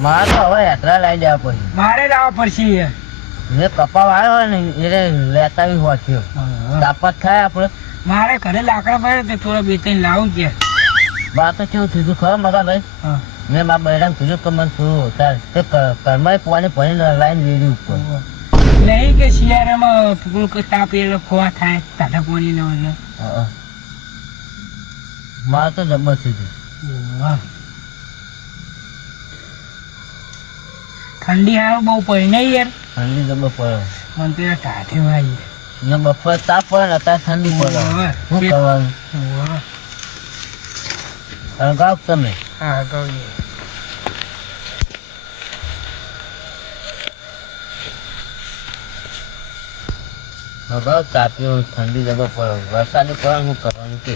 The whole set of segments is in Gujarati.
મારે તો હવે યાત્રા લઈ જવા પડશે. મારે લાવવા પડશે જે કપા વાળો ને એને લેતા બી હોત્યો તાપત થાય આપણે મારે ઘરે લાકડા પડે તો થોડા બે ત્રણ લાવું છે બા તો કેવું થયું ખબર મારા ભાઈ? મેં મારા બૈરાને કીધું કે મને શું હોતા તે ઘરમાં પાણી પાણી લાઈન લીધી ઉપર. નહીં કે શિયાળામાં તાપ એટલે ખોવા થાય તાતા પોની નો મારે તો જબર થયું ઠંડી હારું બહુ પડી નહીં યાર? ઠંડી બહુ પડે. મને તો યાર ભાઈ ને બપોર તાપ પડે ને અત્યારે ઠંડી પડે. શું કરવાનું. હળગાવ તમે. હા ગૌરી હળગાવ તાપ્યો ઠંડી જગો પડે. વરસાદ પડે હું કરવાનું કે?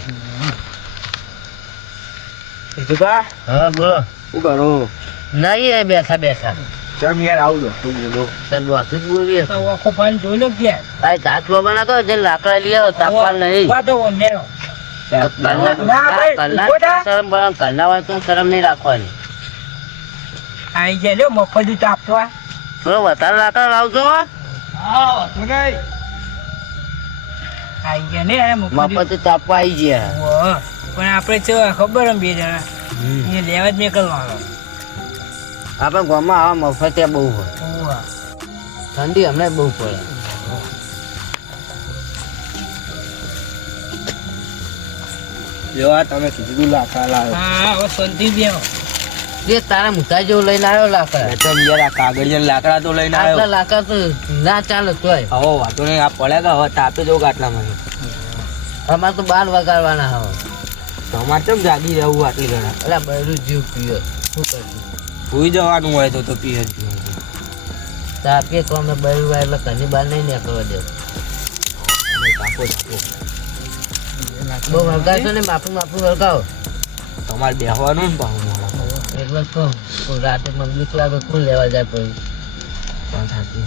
હા બોલો. શું કરો? નહીં બેઠા બેઠા. ચમ યાર આવું દો બોલો. ચાલ વાસુ બોલીએ તો આખો પાણી જોઈ લો ગયા તો જે લાકડા લઈ આવો નહીં. શરમ નહીં રાખવાની. આઈ લ્યો મફતી તાપવા. થોડો વધારે લાકડા લાવજો આઈ ગયા ને મફતી તાપવા આવી ગયા. પણ આપણે ખબર એમ બે જણા. એ લેવા જ નીકળવાનો. આપણે ગામમાં આવા મફતિયા બહુ હોય. ઠંડી હમણાં બહુ પડે. જો તમે કીધું લાકડા લાવ્યો. હા હવે શાંતિ બેહો. જે તારા મુઠા જેવું લઈને આવ્યો લાકડા. ચમ યાર આ કાગળિયા લાકડા તો લઈને આવ્યો. લાકડા તો ના ચાલે તોય. હવે વાતો નહીં આ પડ્યા હવે તાપે જો આટલામાં અમારે તો બાર વગાડવાના હવે. તમારે ચમ જાગી જવું આટલી ઘણા એટલે બધું જીવ પીએ શું કરશું સુઈ જવાનું હોય તો તો પીએ જ. પીએ. તો અમે બૈરું હોય એટલે ઘરની બહાર નહીં નીકળવા દે. અને તાપો તાપો બહુ વળગાડશો ને માફું માફું વળગાવો. તમારે બેસવાનું ને પાછું એટલે જ કહું કોઈ રાતે મમ્મી લાગે કોણ લેવા જાય પછી? પણ થાકી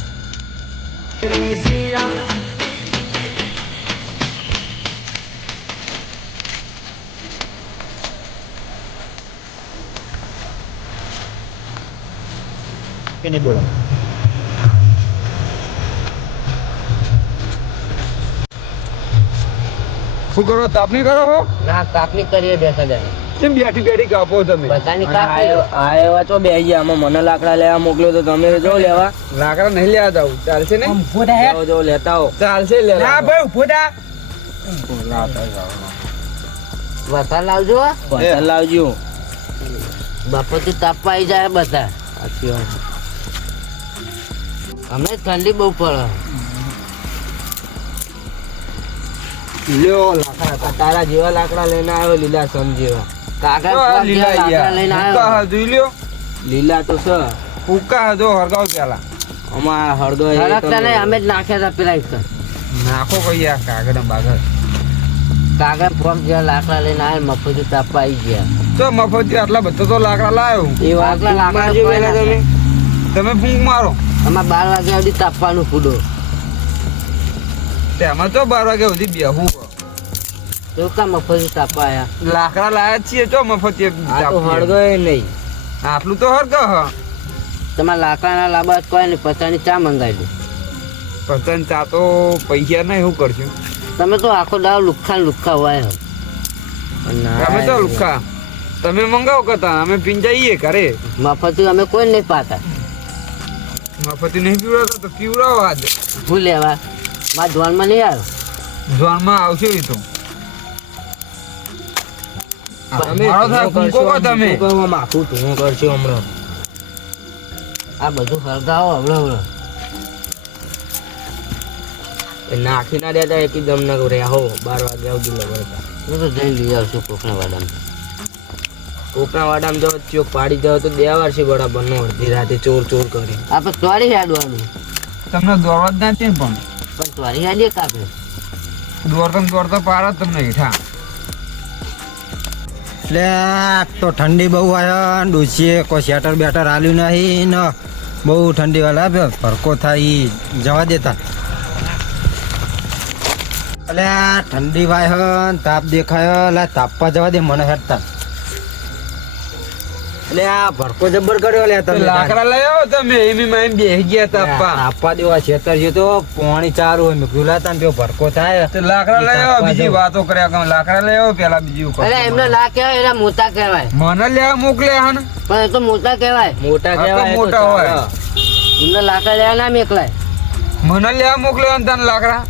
કે નહીં બોલો? શું કરો? તાપની કરો છો ના કાપણી કરીએ બેસા જાય કેમ બેઠી બેઠી કાપો તમે? બધાની કાપી આ એવા તો બે ગયા આમાં મને લાકડા લેવા મોકલ્યો તો તમે જો લેવા. લાકડા નહીં લેવા જાવ. ચાલશે ને. જાઓ જો લેતા આવો. ચાલશે લે ના ભાઈ થા. વરસાદ લાવજો વસા લાવજો. બપોરથી તાપવા આવી જાય બધા. સાચી વાત. અમે ઠંડી બહુ પડે. લ્યો લાકડા તારા જેવા લાકડા લઈને આવ્યો લીલા સમ જેવા. કાકા તો આ ફોન લીલા જેવા લાકડા યાર. લઈને આવ્યો? જોઈ લ્યો. લીલા તો છે. ફૂકા જો હરગાવ પેલા. અમારા હળગો એ હરકતા તમે- નહીં અમે જ નાખ્યા હતા પેલા એક નાખો કઈ આ કાગળ બાગળ. ફોન જેવા લાકડા લઈને આવ્યા? મફતી તાપવા આવી ગયા. તો મફત આટલા બધા તો લાકડા લાવ્યો એ લાકડા ના તમે. તમે ફૂંક મારો. અમારે બાર વાગ્યા સુધી તાપવાનું ફૂડો. તેમાં તો બાર વાગ્યા સુધી બેહું. તો કા મફત તાપાયા? લાકડા લાયા છીએ તો મફત હળગો એ નહીં. આટલું તો હળગો હ. તમારા લાકડાના લાંબા કોઈ નહીં પચાની ચા મંગાવી દે. પતંગ ચા તો પૈસા નહીં એવું કરશું. તમે તો આખો દાવ લુખા લુખા હોય. અમે તો લુખા તમે મંગાવો કરતા અમે પીન જઈએ ઘરે. મફત અમે કોઈ નહીં પાતા. મફતી નહીં પીવડાવતો તો પીવડાવો આજ. ભૂલ લેવા? મારા ધ્યાનમાં નહીં આવ્યો જોનમાં આવશે એ તો. નાખી ના દેતા એકદમ ન રહ્યા બાર વાગ્યા સુધી લગડતા. હું તો જઈ લઈ આવશું કોકના વાડામાં. કોકના વાડામાં જો ચોક પાડી જાવ તો બે વર્ષે બરાબર નો અડધી રાતે ચોર ચોર કરી. આપણે ત્વારી હેડવાનું. તમને દોડવા જ ના છે પણ. પણ ત્વારી હાડીએ કાપે દોડતા દોડતા પાડો તમને હેઠા. એટલે તો ઠંડી બહુ આવ્યા ડોસીએ કોઈ શેટર બેટર આલ્યું નહીં ને. બહુ ઠંડી વાળા ભરકો થાય જવા દેતા. એટલે આ ઠંડી વાય તાપ દેખાયો એટલે તાપવા જવા દે મને હેઠતા એટલે આ ભડકો જબ્બર કર્યો લે તમે. લાકડા લઈ આવો તમે એમી માં એમ બેસી ગયા તા આપવા દેવા છેતર જે તો પોણી ચારું હોય મેં ગુલા લાતા ને પેલો ભડકો થાય. તો લાકડા લઈ આવો બીજી વાતો કર્યા કે લાકડા લઈ આવો પેલા બીજી ઉપર. અરે એમને ના કહેવાય એના મોટા કહેવાય. મને લેવા મોકલે હન. પણ એ તો મોટા કહેવાય. મોટા તો કહેવાય મોટા હોય. એમને લાકડા લેવા ના મેકલાય. મને લેવા મોકલે હન તને લાકડા.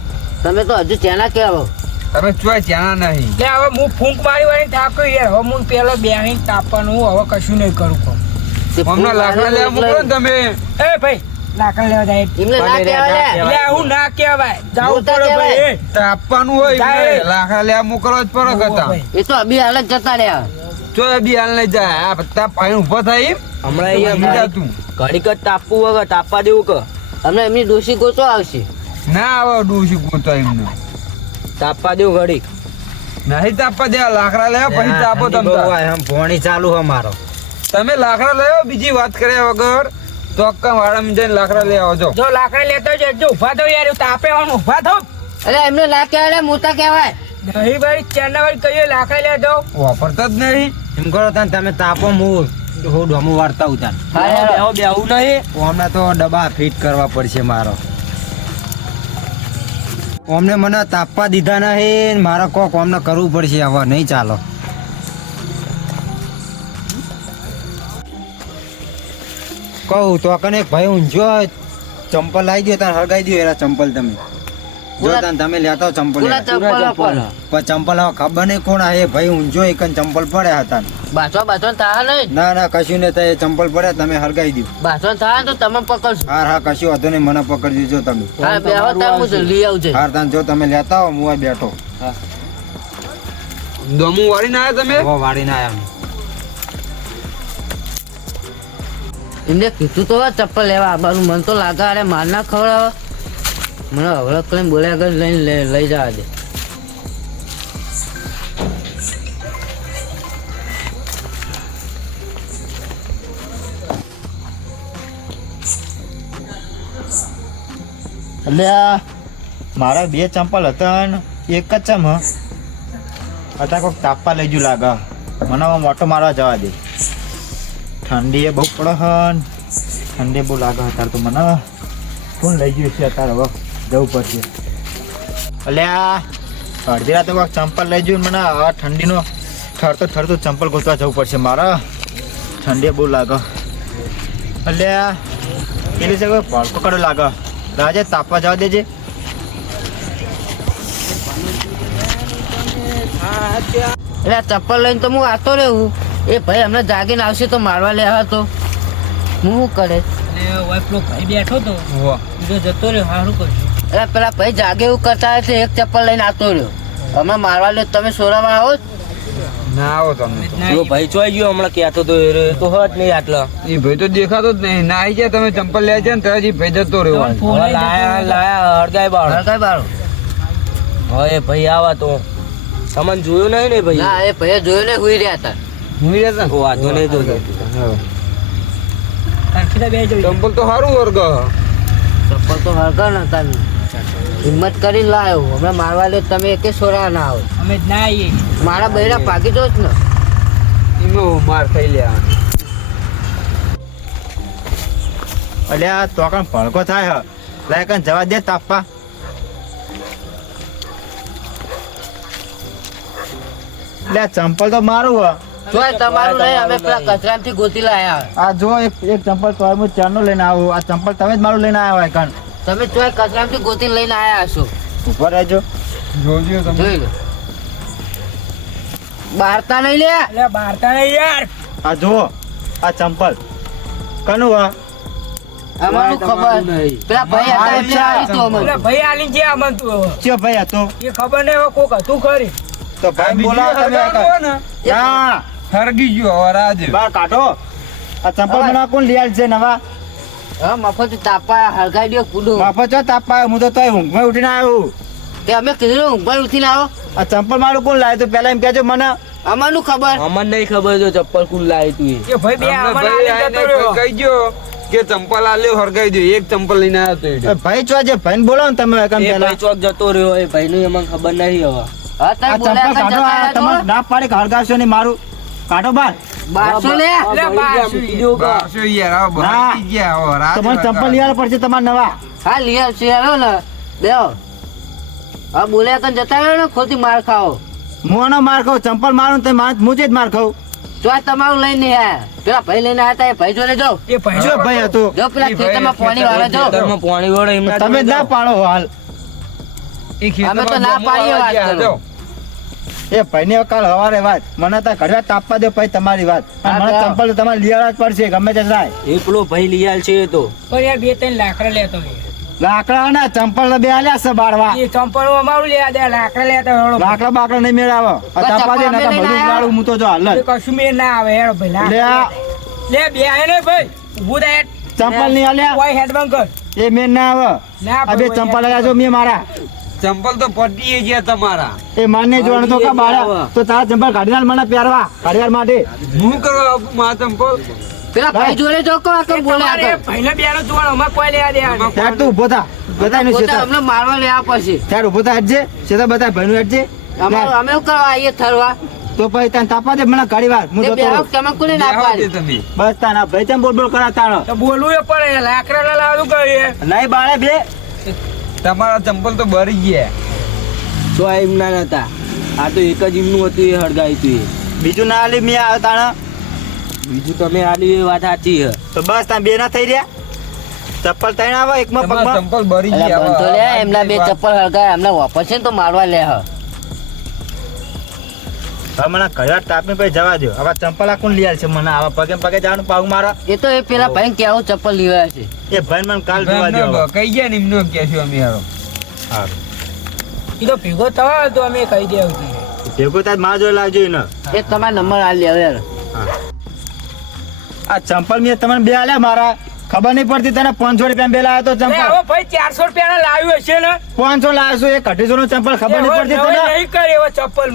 તમે તો હજુ ચેના કહેવો. તમે ચોય ત્યાં નહીં. એટલે હવે હું ફૂંક મારી વાળી થાક્યો યાર. હવે હું પેલો બેહીને તાપવાનું હું હવે કશું નહીં કરું કહું હમણાં લાકડા લેવા મોકલો ને તમે. એ ભાઈ લાકડા લેવા જાય. એમને ના કહેવાય લે. લે હું ના કહેવાય. જાવું પડે ભાઈ તાપવાનું હોય લાકડા લેવા મોકલવા જ પડે કતા એ તો અભી હાલ જ જતા રહ્યા. ચોય બી હાલ નહીં જાય. આ બધા પાણી ઊભા થાય હમણાં અહીંયા અહીંયા જાતું. ઘડીક જ તાપવું વગર તાપવા દેવું કે તમને એમની ડોસી ગોતો આવશે. ના આવે ડોસી ગોતો એમને. તાપવા દેવું ઘડી નહીં તાપવા દે લાકડા લેવા પછી તાપો તમે આમ પોણી ચાલુ છે મારો. તમે લાકડા લેવો બીજી વાત કર્યા વગર ચોક્કા વાળામાં જઈને લાકડા લઈ આવજો જો. જો લાકડા લેતો જો ઊભા થો યાર તાપે આવાનું ઊભા થો. અરે એમને લાકડા કહેવાય લે, મોટા કહેવાય. નહીં ભાઈ ચેનલ વાળી કહીએ લાકડા લેતો વાપરતા જ નહીં. એમ કરો તને તમે તાપો મૂળ હું ડોમું વાર્તા ઉતાર. હા. બેહો બેહવું નહીં. હમણાં તો ડબ્બા ફિટ કરવા પડશે મારો. અમને મને તાપવા દીધા ના ને મારે કોક અમને કરવું પડશે. હવે નહીં ચાલો. કહું તો કને એક ભાઈ ઊંઝો ચંપલ લાવી દો તાર હળગાઈ દો એરા ચંપલ તમે. જો પૂરા- તમે લેતા હો ચંપલ. ચંપલ પણ ચંપલ હવે ખબર નહીં કોણ આ એ ભાઈ ઊંઝો એક ચંપલ પડ્યા હતા. બાસવા બાસવા થા નહીં? ના ના કશું નહીં થાય ચંપલ પડ્યા તમે હળગાઈ દો બાસવા થા તો તમે પકડશો. હા હા કશું વાંધો નહીં મને પકડી દેજો તમે. હા બે તાર હું જલ્દી આવજે. હા તાન જો તમે લેતા હો હું આ બેઠો દમું વાળી ના આયા તમે? હો વાળી ના આયા એમને કીધું તો ચપ્પલ લેવા આવવાનું. મને તો લાગે અરે માર ના ખવડાવે. મને હવે કરીને બોલ્યા આગળ લઈને લઈ- લઈ જવા દે. એટલે મારા બે ચંપલ હતા એક જ ચમ, હ. અત્યારે કોઈક તાપવા લઈ જુ લાગે. મને મોટો મારવા જવા દે. ઠંડી એ બહુ પડે હન ઠંડી બહુ લાગે અત્યારે તો મને. કોણ લઈ ગયું છે અત્યારે હવે? જવું પડશે. એટલે અડધી રાતે કોઈક ચંપલ લઈ જયું મને આ ઠંડીનો ઠરતો ઠરતો ચંપલ ગોતવા જવું પડશે મારે. ઠંડી બહુ લાગે. એટલે પેલી છે ભડકો કડો લાગે. રાજે તાપવા જવા દેજે. એટલે ચપ્પલ લઈને તો હું આતો રહેવું. એ ભાઈ હમણાં જાગીને આવશે તો મારવા લેવા તો. હું શું કરે? પેલો ભાઈ બેઠો તો બીજો જતો રહ્યો સારું કરશું. એટલે પેલા ભાઈ જાગે એવું કરતા એક ચપ્પલ લઈને આવતો રહ્યો. હમણાં મારવા લે તમે સોરામાં આવો? ના આવો તમે ભાઈ ચોઈ ગયો હમણાં કહેતો તો એ રહ્યો. એ તો હટ નહીં આટલા. એ ભાઈ તો દેખાતો જ નહીં. ના આવી ગયા તમે ચંપલ લે છે ને તરત એ ભાઈ જતો રહ્યો હવે લાયા લાયા હળગાય બાળ. હળગાય બારો હવે ભાઈ આવા તો. તમને જોયું નહીં ને ભાઈ? ના એ ભાઈ જોયું ને હુઈ રહ્યા હતા. હું રહેતા ઓ વાંધો નહીં તો ચંપલ તો સારું વર્ગ. ચપ્પલ તો હળગા નતા હિંમત કરીને લાવ્યો હમણાં મારવા લે તમે એકે સોરા ના આવો. અમે જ ના આવીએ. મારા બૈરા ભાગી જો ને. એમાં માર ખાઈ લે અલ્યા આ તો કાં ભણકો થાય લાયક લાય જવા દે તાપવા એટલે આ ચંપલ તો મારું હ. જોય તમારું નહીં અમે પેલા કચરામાંથી ગોતી લાયા. આ જો એક એક ચંપલ તો હું નો લઈને આવું. આ ચંપલ તમે જ મારું લઈને આવ્યા હોય કાન તમે જોય કચરામાંથી ગોતી લઈને આયા હશો. ઉપર રહેજો. જોજો તમે. જોઈ લો. બારતા નહીં લે? એટલે બારતા નહીં યાર. આ જુઓ આ ચંપલ. કનું હા અમારું ખબર? પેલા ભાઈ હતા એમને આવી તો અમને. ભાઈ આલી છે અમન તું હવે. ભાઈ હતો એ ખબર નહીં હવે કોક હતું ખરી. તો ભાઈ બોલા બોલાવો તમે આ હરગી ગયો હવે રાજ. બાર કાઢો. આ ચંપલ મને કોણ લઈ છે નવા? હા મફત તાપા હળગાઈ દો કૂદો માફા ચો તાપા હું તો તોય ઊંઘમાં ઉઠીને આવ્યો. તે અમે કીધું ઊંઘમાં ઉઠીને આવો. આ ચંપલ મારું કોણ લાવ્યું તું? પેલા એમ કહેજો મને. અમારું ખબર. અમને નહીં ખબર જો ચપ્પલ કુલ લાવી તું એ. એ ભાઈ બે અમને ભાઈ આલી જતો આઈને રહ્યો. કહી ગયો કે ચંપલ આલ્યો હરગાઈ દો એક ચંપલ લઈને આવ્યો તો એ એ ભાઈ ચો જે ભાઈ બોલો ને તમે ભાઈ ચોક જતો રહ્યો એ ભાઈ નું એમાં ખબર નહીં હવે. હા આ ચંપલ કાઢો તમારે ના પાડે હળગાવશો ને મારું. કાઢો બાર તમારે ચંપલ લેવા પડશે તમારે નવા. હા લઈ આવશે હેલો ને. દેવો. હા બોલ્યા કન જતા રહ્યો ને ખોટી માર ખાઓ. હું માર ખાઉં? ચંપલ મારું તો માર મુજે જ માર ખાઉં. તો તમારું લઈને નહીં પેલા ભાઈ લઈને હતા એ ભાઈ જોડે જો. એ ભાઈ જો ભાઈ હતો. જો પેલા ખેતરમાં પાણી વાળા જો. ખેતરમાં પાણી વળે તમે ના પાડો હાલ. અમે તો ના પાડીએ વાત કરો. જો. ભાઈ ને કાલ સવારે વાત. મને તો ઘરે તાપવા દે ભાઈ તમારી વાત. મને ચંપલ તમારે લેવા જ પડશે ગમે તે થાય. એકલો ભાઈ લઈ છે એ તો. પણ યાર બે ત્રણ લાકડા લેતો લાકડા ના ચંપલ બે આલ્યા છે બાળવા. એ ચંપલ અમારું લેવા દે લાકડા લેતો. લાકડા બાકડા નહીં મેળાવો. તાપવા દે ચંપલ તો ભલું લાડું હું તો જો હાલ કશું મેળ ના આવે હેડો ભાઈ લે લે બે આય ને ભાઈ. ઊભું થાય. ચંપલ નહીં આલ્યા. કોઈ હેડબંગ કર. એ મેં ના આવે. ના આ બે ચંપલ આલ્યા જો મેં મારા. ચંપલ તો પડી ગયા તમારા. એ માનને જોણ તો કા બાળા તો તારા ચંપલ કાઢી નાલ મને પહેરવા ઘડિયાળ માટે. હું કરવા મા ચંપલ પેલા ભાઈ જોડે જો કો આ બોલે આ તમારે હતા ભાઈને બેનો કોઈ લેવા નહીં. ત્યાર તું ઊભો થા. બતાયનું પોતે અમને મારવા લેવા પછી. ત્યાર ઊભો થા હટજે શેતર બતાય ભાઈનું હટજે અમારું અમે શું કરવા આઈએ થરવા? તો પછી તને તાપા દે મને ઘડી વાર હું જતો રહું. તમે કોને ના પાડી? તમે. બસ તાના ભાઈ તેમ બોલ બોલ કરા તાણો. બોલવું એ પડે લાકડા ના લાવવું કરીએ નહીં બાળે બે. તમારા ચંપલ તો બરી ગયા. તો આ એમના નતા આ તો એક જ એમનું હતું એ હળગાયું હતું એ. બીજું ના આલી મેં આવ્યો તાણા. બીજું તમે આલી એ વાત સાચી છે. તો બસ ત્યાં બે ના થઈ રહ્યા? ચપ્પલ તૈણ આવે એકમાં પગમાં? ચંપલ બરી ગયા એમના બે ચપ્પલ હળગાય એમના વાપરશે ને તો મારવા લે હ. હવે મને ઘડિયાળ ભાઈ જવા દો આવા ચંપલ આ કોણ લઈ આલ છે મને આવા પગે પગે જવાનું પાઉ મારા. એ તો એ પેલા ભાઈ કેવું ચપ્પલ લેવાય છે. એ ભાઈ મને કાલ જોવા દો. કઈ ગયા ને એમનું છું અમે હારો. હારું. એ તો ભેગો થવા તો અમે કહી દે આવતી ભેગો તારમાં જોઈ લાવજો ને એ તમારા નંબર આ લે હવે આ ચંપલ મેં તમને બે આલ્યા મારા. ખબર નહીં પડતી તને પાંચસો રૂપિયા બે લાવ્યો તો ચંપલ. ભાઈ ચારસો રૂપિયા લાવ્યું હશે ને? પાંચસો લાવ્યો એ અઢીસો નું ચંપલ ખબર નહીં પડતી તને? નહીં કરે એવો ચંપલ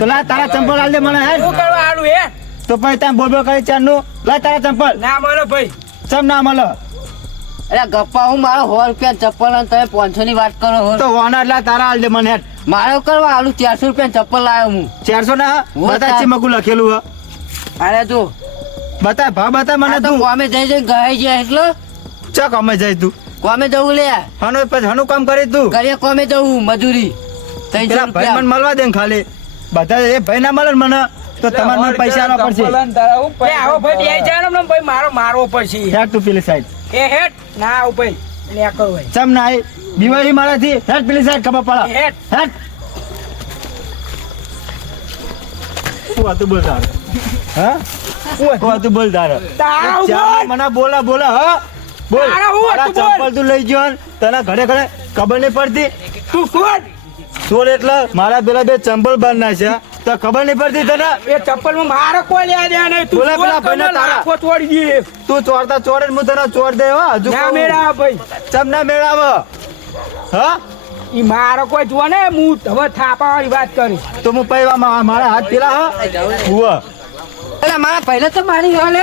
તો લા તારા ચંપલ આલ દે મને હે? શું કરવા આલું હે? તો પછી તમે બોલ બોલ કરી ચારનું લા તારા ચંપલ. ના મળે ભાઈ. ચમ ના મળે? અરે ગપ્પા હું મારો સો રૂપિયા ચપ્પલ અને તમે પાંચસો ની વાત કરો હો તો વાના એટલા તારા હાલ દે મને મારો કરવા આલુ ચારસો રૂપિયા ચપ્પલ લાવ્યો હું. ચારસો ના? બધા ચીમકું લખેલું હ. અરે જો બતા ભા બતા મને તો કોમે જઈ જઈ ગઈ જાય એટલો? ચક અમે જઈ તું. કોમે જવું લે. હનો પછી હનું કામ કરી તું. કરીએ કોમે જવું મજૂરી. પેલા ભાઈ મને મળવા દે ને ખાલી. બધા એ ભાઈ ના મળે ને મને તો તમારે મને પૈસા આપવા પડશે. આવો ભાઈ બે જાય ને ભાઈ મારો મારવો પડશે હેઠ તું પેલી સાઈડ એ હેટ ના આવું ભાઈ. લે કરો ભાઈ. ચમ ના આઈ દિવાળી મારાથી હેઠ પેલી સાઈડ ખબર પડે. હેટ હેટ શું હતું બોલ તારે હા શું બોલ તારે. મને બોલા બોલા હ. બોલ. હું? ચંપલ તું લઈ ગયો તને ઘરે ઘરે ખબર નહીં પડતી. તું કોણ? ચોર એટલે મારા પેલા બે ચંપલ બાંધ નાખ્યા તો ખબર નહીં પડતી તને? એ ચપ્પલમાં મારે કોઈ લેવા દે નહીં. તું બોલા પેલા ભાઈ તારા. તોડી દે. તું ચોરતા ચોરે હું તને ચોર દે હો હજુ ના. મેળા ભાઈ. ચમ ના મેળાવ? હા? ઈ મારો કોઈ જો ને હું હવે થાપા વાળી વાત કરી તો હું પૈવા મારા હાથ પેલા હા. હુઆ. અરે માં પહેલા તો મારી હાલે.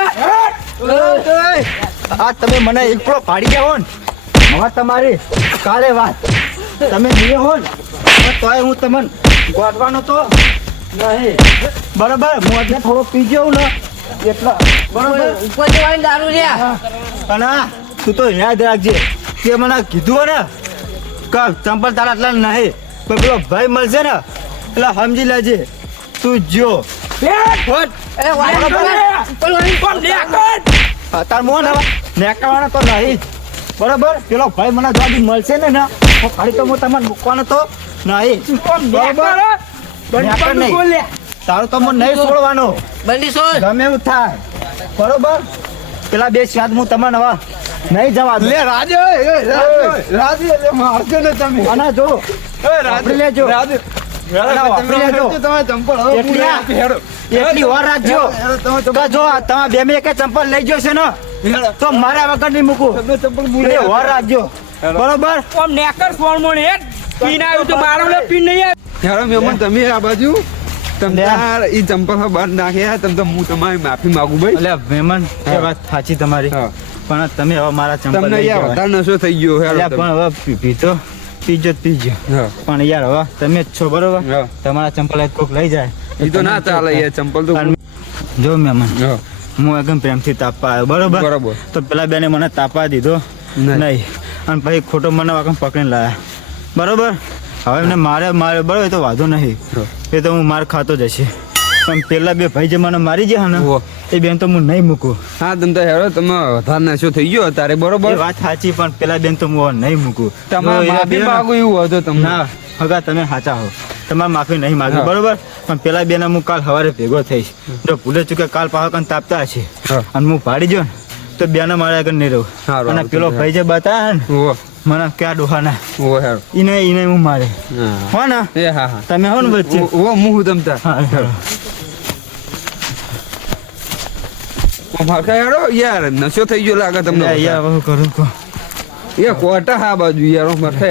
આ તમે મને એકલો પાડી દેવો ને હવે તમારી કાલે વાત. તમે નહીં હો ને તોય હું તમને ગોઠવાનો તો નહીં. બરાબર હું આજે થોડો પી ગયો ને. એટલા બરાબર? ઉપર જવાની દારૂ રહ્યા અને તું તો યાદ રાખજે કે મને કીધું ને કે ચંપલ તારા એટલા નહીં પણ પેલો ભાઈ મળશે ને એટલે સમજી લેજે. તું જો લે તાર મોન હવે નેકળવાનો તો નહીં. બરોબર? પેલો ભાઈ મને જો મળશે ને ના? ખાલી તો હું તમને મૂકવાનો તો નહીં. બરોબર? લે લે. તારું તો મને નહીં છોડવાનો. ગમે એવું થાય. બરોબર? પેલા બે સ્વાદ હું તમને હવે નહીં જવા દઉં. રાજે રાજે મારજો ને તમે. અને જો રાજે લેજો. અને ચંપલ હવે એટલી પૂરા. આ. આપી હેડો. એટલી વાર રાખજો. જો તમે બે મેં એક ચંપલ લઈ ગયો છે ને તો મારા વગર નહીં મૂકું. ચંપલ વાર રાખજો. બરોબર? આમ નેકર સોળ મોણ હેટ. પીન આવ્યું તો મારો લે પીન નહીં આવ્યું. હેડો મહેમાન તમે આ બાજુ તમે ઈ ચંપલ હવે બંધ નાખ્યા તમ તો હું તમારી માફી માંગુ ભાઈ. એટલે મહેમાન એ વાત સાચી તમારી. પણ તમે હવે મારા ચંપલ તમને યાર વધારે નશો થઈ ગયો પણ હવે પી- પીધો પીજો પીજો. પણ યાર હવે તમે જ છો બરોબર? તમારા ચંપલ કોક લઈ જાય. એ તો ના ચાલે એ ચંપલ તો જો મેમન હું. એકદમ પ્રેમથી તાપવા આવ્યો બરોબર? બરોબર. તો પેલા બેને મને તાપવા દીધો. નહીં. અને પછી ખોટો મને વાકમ પકડીને લાયા. બરોબર? હવે એમને મારે મારે બરોબર? એ તો વાંધો નહીં. એ તો હું માર ખાતો જ હશે પણ પેલા બે ભાઈ જે મને મારી ગયા ને. એ બેન તો હું નહીં મૂકું. હા તમે તો હેરો તમે વધારે નશો થઈ ગયો તારે બરોબર? વાત સાચી પણ પેલા બેન તો હું નહીં મૂકું. તમારે માફી માગું એવું હતો તમને. ના હગા તમે સાચા હો. તમારે માફી નહીં માગી બરોબર? પણ પેલા બેન હું કાલ સવારે ભેગો થઈશ. જો ભૂલે ચૂકે કાલ પાહકન કાન તાપતા છે અને હું પાડી જો ને તો બેને મારે આગળ નહીં રહું. અને પેલો ભાઈ જે બતાવે ને મને ક્યાં ડોહાના. ઓ હેર ઈને ઈને હું મારે. હો. ને એ હા હા. તમે હો ને વચ્ચે ઓ હું તમતા હા, હા. મારખા યાર નશો થઈ ગયો લાગે તમને યાર, હું કરું કો એ કોટા હા બાજુ યાર મારખા